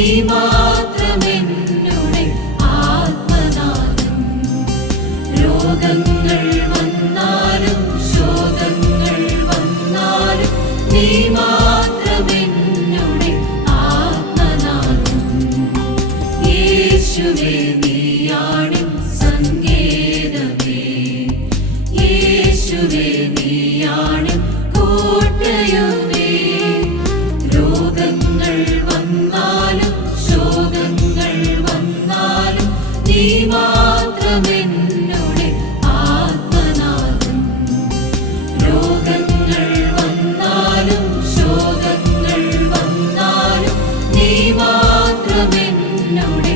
നീ മാത്രമെന്നുടെ ആത്മനാഥം. രോഗങ്ങൾ വന്നാലും ശോകങ്ങൾ വന്നാലും നീ മാത്രമെന്നുടെ ആത്മനാഥം. യേശുവേ നീയാണ് സങ്കേതമേ, യേശുവേ നീയാണ് കോട്ടയുമേ. രോഗങ്ങൾ വന്നാലും ശോകങ്ങൾ വന്നാലും നീ മാത്രമെന്നുടെ ആത്മനാഥം. രോഗങ്ങൾ വന്നാലും ശോകങ്ങൾ വന്നാലും നീ മാത്രമെന്നുടെ